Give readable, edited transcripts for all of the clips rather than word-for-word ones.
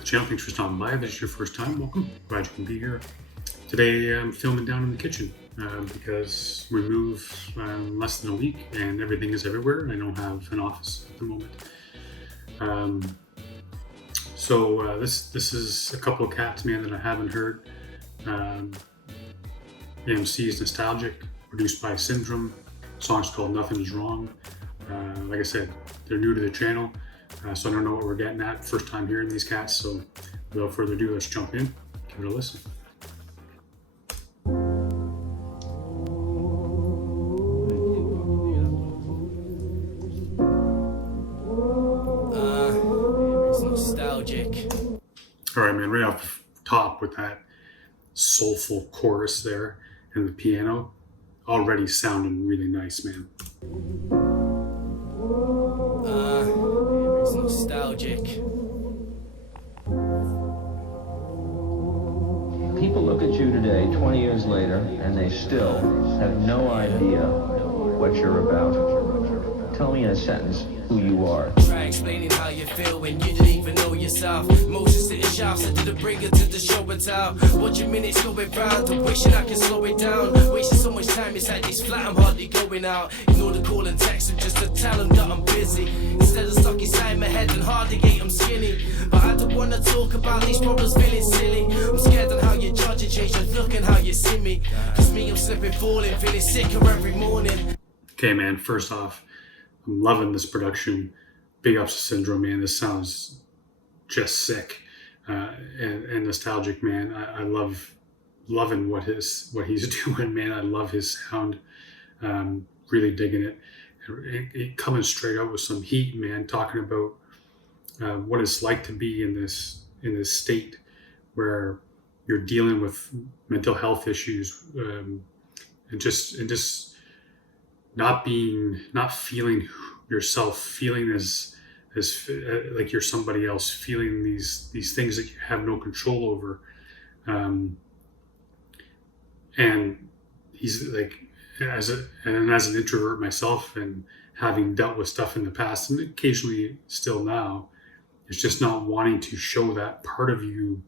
to the channel. Thanks for stopping by. If this is your first time, welcome. Glad you can be here. Today I'm filming down in the kitchen because we moved less than a week and everything is everywhere. I don't have an office at the moment. This is a couple of cats, man, that I haven't heard. AMC is Nostalgic, produced by Syndrome. The song's called Nothing's Wrong. Like I said, they're new to the channel, so I don't know what we're getting at. First time hearing these cats, so without further ado, let's jump in, give it a listen. It's nostalgic. All right, man, right off the top with that soulful chorus there and the piano, already sounding really nice, man. It's nostalgic. People look at you today, 20 years later, and they still have no idea what you're about. Tell me in a sentence who you are. Try explaining how you feel when you didn't even know yourself. Motion sitting sharp, so did the bring it to the show and tell. Watching minutes going round, I'm wishing I could slow it down. Wasting so much time inside this flat, I'm hardly going out. Ignore the call and text just to tell them that I'm busy. Instead of stuck inside my head and hard to get, I'm skinny. But I don't wanna talk about these problems feeling silly. I'm scared of how you judge and change your look and how you see me. Cause me, I'm slipping, falling, feeling sicker every morning. Okay, man, first off, I'm loving this production. Big ups to Syndrome, man. This sounds just sick and nostalgic, man. I loving what he's doing, man. I love his sound. Really digging it. It coming straight out with some heat, man. Talking about what it's like to be in this state where you're dealing with mental health issues and just not feeling yourself, feeling as like you're somebody else, feeling these things that you have no control over. And he's like, as an introvert myself, and having dealt with stuff in the past and occasionally still now, it's just not wanting to show that part of you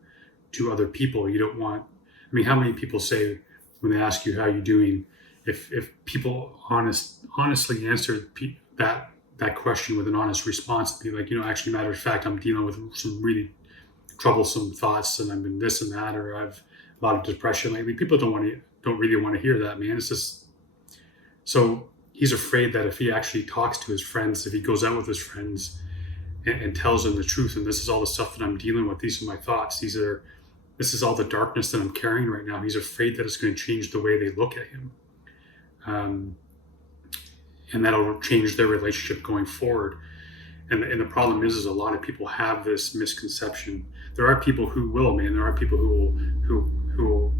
to other people. You don't want, I mean, how many people say when they ask you how you're doing, if people honestly answer that question with an honest response, be like, actually, matter of fact, I'm dealing with some really troublesome thoughts, and I've been this and that, or I've a lot of depression lately. People don't really want to hear that, man. It's just, so he's afraid that if he actually talks to his friends, if he goes out with his friends and tells them the truth, and this is all the stuff that I'm dealing with, these are my thoughts, this is all the darkness that I'm carrying right now, he's afraid that it's going to change the way they look at him. And that'll change their relationship going forward. And the problem is a lot of people have this misconception. There are people who will, man. There are people who will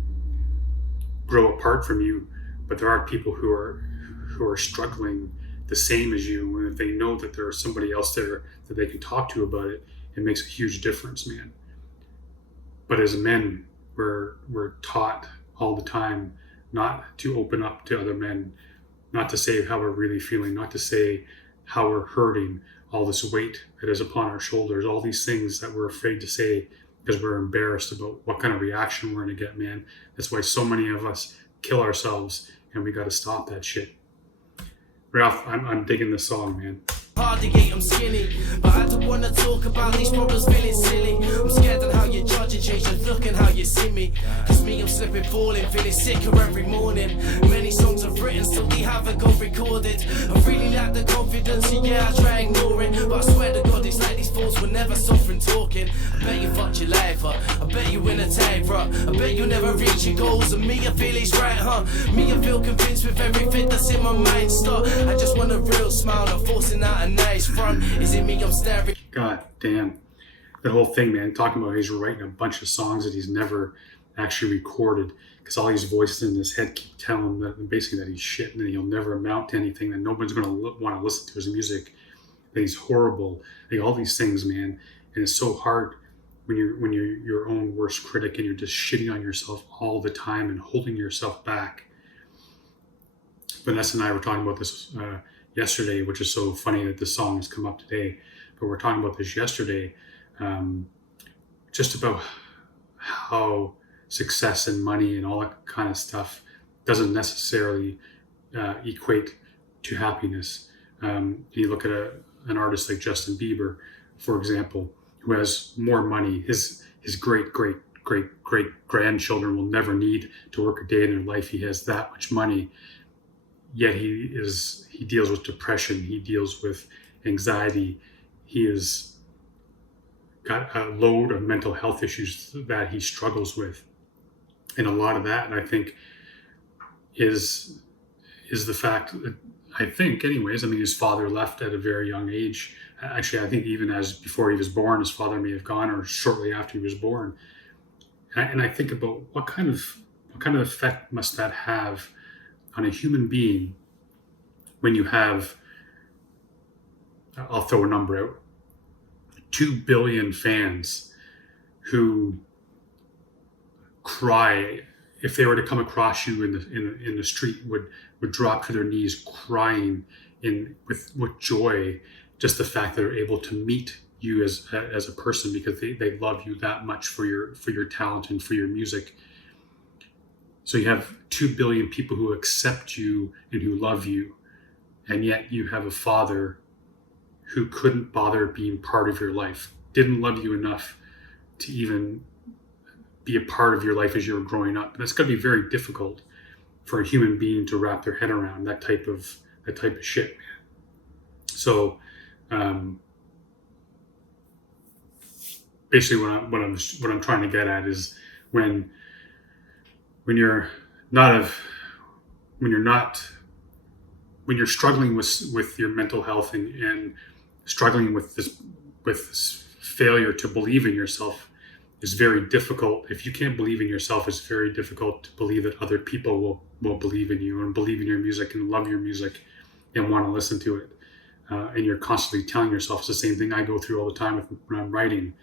grow apart from you, but there are people who are struggling the same as you. And if they know that there's somebody else there that they can talk to about it, it makes a huge difference, man. But as men, we're taught all the time not to open up to other men, not to say how we're really feeling, not to say how we're hurting, all this weight that is upon our shoulders, all these things that we're afraid to say because we're embarrassed about what kind of reaction we're going to get, man. That's why so many of us kill ourselves, and we got to stop that shit. Ralph, I'm digging this song, man. Hard to get, I'm skinny, but I don't wanna talk about these problems feeling silly. I'm scared of how you judge and change your look and how you see me. Cause me, I'm slipping, falling, feeling sicker every morning. Many songs I've written, still they haven't got recorded. I really lack the confidence, so yeah, I try ignoring. But I swear to God, it's like these fools will never stop from talking. I bet you fucked your life up, I bet you in a tight rut, I bet you never reach your goals. And me, I feel it's right, huh? Me, I feel convinced with everything that's in my mind. Stop, I just want a real smile, not forcing out a nice front. Is it me I'm staring? God damn. That whole thing, man, talking about he's writing a bunch of songs that he's never actually recorded because all these voices in his head keep telling him that basically that he's shit and that he'll never amount to anything, that nobody's going to want to listen to his music, that he's horrible, like all these things, man. And it's so hard when you're your own worst critic and you're just shitting on yourself all the time and holding yourself back. Vanessa and I were talking about this yesterday, which is so funny that this song has come up today, but we're talking about this yesterday. just about how success and money and all that kind of stuff doesn't necessarily equate to happiness. You look at an artist like Justin Bieber, for example, who has more money. His great grandchildren will never need to work a day in their life. He has that much money, yet he deals with depression. He deals with anxiety. He has got a load of mental health issues that he struggles with, and a lot of that, I think, is the fact that, I think anyways, I mean, his father left at a very young age. Actually, I think even as before he was born, his father may have gone, or shortly after he was born. And I think about what kind of effect must that have on a human being when you have, I'll throw a number out, 2 billion fans who cry if they were to come across you in the street, would drop to their knees crying with joy, just the fact that they're able to meet you as a person, because they love you that much for your talent and for your music. So you have 2 billion people who accept you and who love you, and yet you have a father who couldn't bother being part of your life, didn't love you enough to even be a part of your life as you were growing up. And it's going to be very difficult for a human being to wrap their head around that type of shit, man. So basically what I'm trying to get at is when you're struggling with your mental health and struggling with this failure to believe in yourself, is very difficult. If you can't believe in yourself, it's very difficult to believe that other people will believe in you and believe in your music and love your music and want to listen to it. And you're constantly telling yourself, it's the same thing I go through all the time when I'm writing.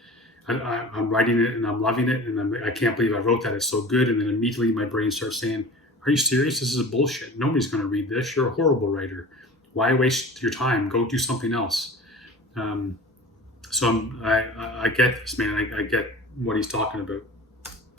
I'm writing it and I'm loving it, and I can't believe I wrote that. It's so good. And then immediately my brain starts saying, are you serious? This is bullshit. Nobody's going to read this. You're a horrible writer. Why waste your time? Go do something else. So I get this, man. I get what he's talking about.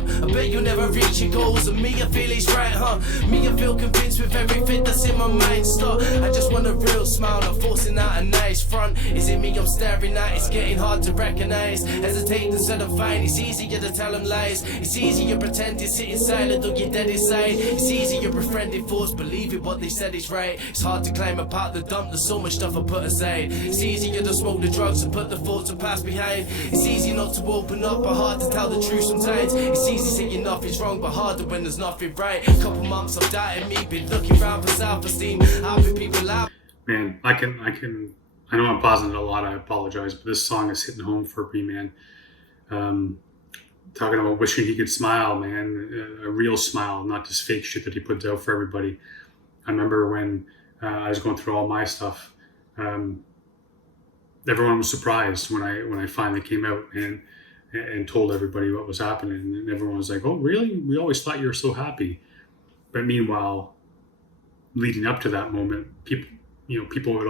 I bet you'll never reach your goals, and me I feel it's right, huh? Me I feel convinced with everything that's in my mind. Stop, I just want a real smile, not forcing out a nice front. Is it me I'm staring at? It's getting hard to recognize. Hesitate instead of fine. It's easier to tell them lies. It's easier pretending, sitting silent though you're dead inside. It's easier befriending thoughts, believing what they said is right. It's hard to climb up out the dump, there's so much stuff I put aside. It's easier to smoke the drugs and put the thoughts and past behind. It's easy not to open up, but hard to tell the truth sometimes. It's easy saying nothing's wrong, but harder when there's nothing right. Couple months of doubting me, been looking around for self-esteem. Helping people out. Man, I know I'm pausing it a lot, I apologize, but this song is hitting home for me, man. Talking about wishing he could smile, man, a real smile, not this fake shit that he puts out for everybody. I remember when I was going through all my stuff, everyone was surprised when I finally came out and told everybody what was happening, and everyone was like, oh really, we always thought you were so happy. But meanwhile, leading up to that moment, people would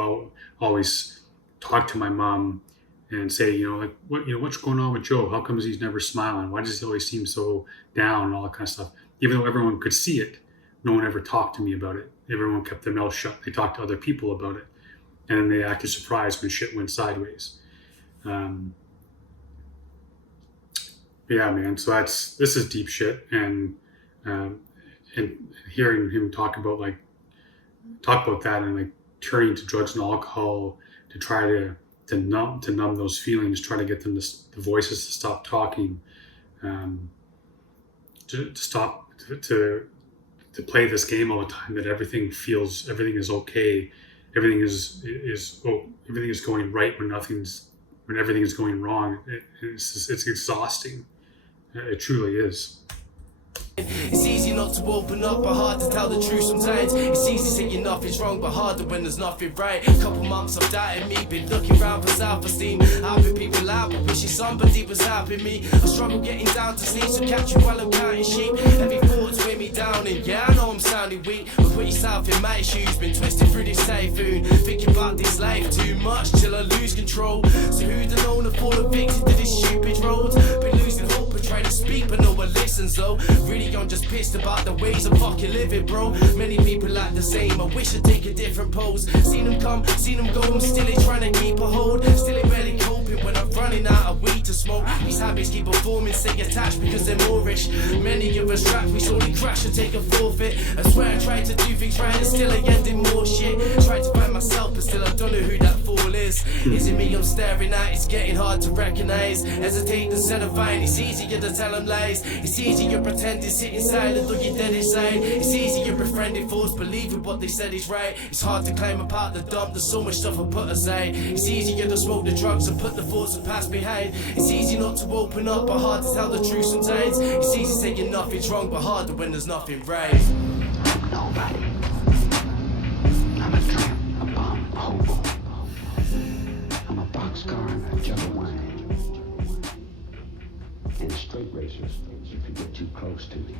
always talk to my mom and say, like, what's going on with Joe? How come he's never smiling? Why does he always seem so down and all that kind of stuff? Even though everyone could see it, no one ever talked to me about it. Everyone kept their mouth shut. They talked to other people about it, and then they acted surprised when shit went sideways. Yeah, man. So this is deep shit, and hearing him talk about that and like turning to drugs and alcohol to try to numb those feelings, try to get them the voices to stop talking, to stop to play this game all the time that everything is okay, everything is going right when everything is going wrong. It's exhausting. It truly is. It's easy not to open up, but hard to tell the truth sometimes. It's easy saying nothing's wrong, but harder when there's nothing right. Couple months of doubting me, been looking around for self-esteem. Helping people out, but wishing somebody was helping me. I struggle getting down to sleep, so catch you while I'm counting sheep. Heavy thoughts weigh me down, and yeah, I know I'm sounding weak, but put yourself in my shoes. Been twisted through this typhoon, thinking about this life too much till I lose control. So who'd have known to fall a victim to this stupid road? Been losing lessons though. Really, I'm just pissed about the ways I'm fucking living, bro. Many people act the same, I wish I'd take a different pose. Seen them come, seen them go, I'm still ain't trying to keep a hold. Still ain't barely coping when I'm running out of weed to smoke. These habits keep performing, stay attached because they're moreish. Many of us rap, we slowly crash and take a forfeit. I swear I tried to do things right and still I end in more shit. Tried to find myself but still I don't know who that fool is. Is it me I'm staring at? It's getting hard to recognize. Hesitate instead of find. It's easier to tell them lies. It's easier pretending, sitting silent though you're dead inside. It's easier befriending fools, believing what they said is right. It's hard to climb apart the dump, there's so much stuff I put aside. It's easier to smoke the drugs and put the thoughts and past behind. It's easy not to open up but hard to tell the truth sometimes. It's easy saying nothing's wrong but harder when there's nothing right. I'm nobody. I'm a tramp, a bum, a hobo. I'm a boxcar and a jug of wine. And straight racers if you get too close to me.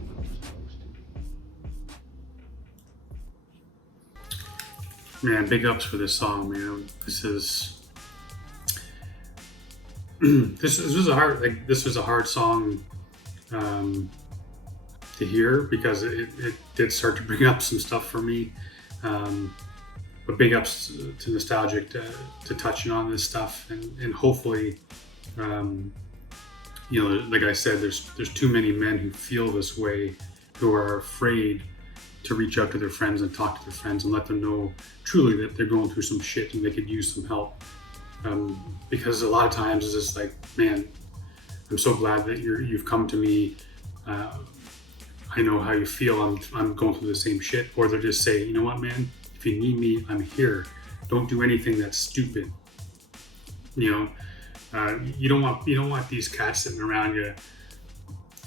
Man, big ups for this song, man. This was a hard song to hear because it did start to bring up some stuff for me. But big ups to Nostalgic to touching on this stuff and hopefully, like I said, there's too many men who feel this way, who are afraid to reach out to their friends and talk to their friends and let them know truly that they're going through some shit and they could use some help. Because a lot of times it's just like, man, I'm so glad that you've come to me. I know how you feel. I'm going through the same shit. Or they'll just say, you know what, man, if you need me, I'm here. Don't do anything that's stupid. You don't want these cats sitting around you.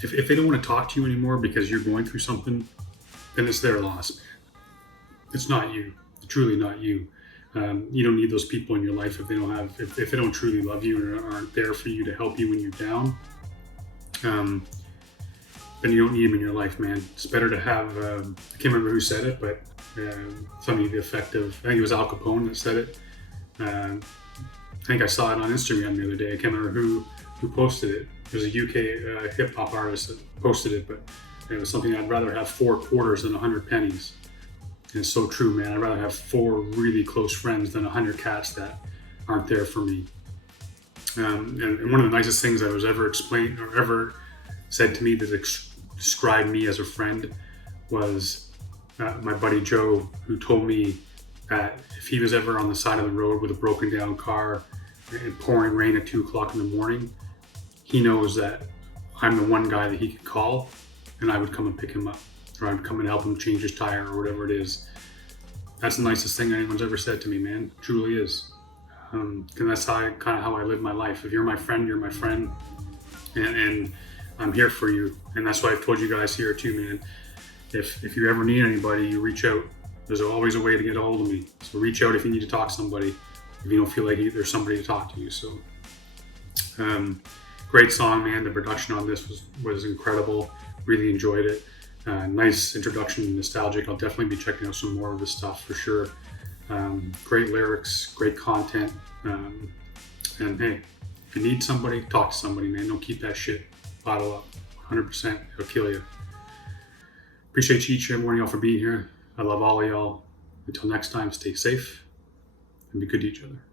If they don't want to talk to you anymore because you're going through something, then it's their loss, man. It's not you. It's truly not you. You don't need those people in your life if they don't truly love you and aren't there for you to help you when you're down. Then you don't need them in your life, man. It's better to have. I can't remember who said it, but somebody to the effect of, I think it was Al Capone that said it. I think I saw it on Instagram the other day. I can't remember who posted it. It was a UK hip hop artist that posted it, but it was something I'd rather have 4 quarters than 100 pennies. And it's so true, man. I'd rather have 4 really close friends than 100 cats that aren't there for me. And one of the nicest things I was ever explained or ever said to me that described me as a friend was my buddy Joe, who told me that if he was ever on the side of the road with a broken down car and pouring rain at 2 o'clock in the morning, he knows that I'm the one guy that he could call and I would come and pick him up, or I would come and help him change his tire or whatever it is. That's the nicest thing anyone's ever said to me, man. It truly is. And that's kind of how I live my life. If you're my friend, you're my friend. And I'm here for you. And that's why I've told you guys here too, man. If you ever need anybody, you reach out. There's always a way to get a hold of me. So reach out if you need to talk to somebody, if you don't feel like there's somebody to talk to you. So great song, man. The production on this was incredible. Really enjoyed it. Nice introduction to Nostalgic. I'll definitely be checking out some more of his stuff for sure. Great lyrics, great content. And hey, if you need somebody, talk to somebody, man. Don't keep that shit bottled up. 100%. It'll kill you. Appreciate each and every one of y'all for being here. I love all of y'all. Until next time, stay safe and be good to each other.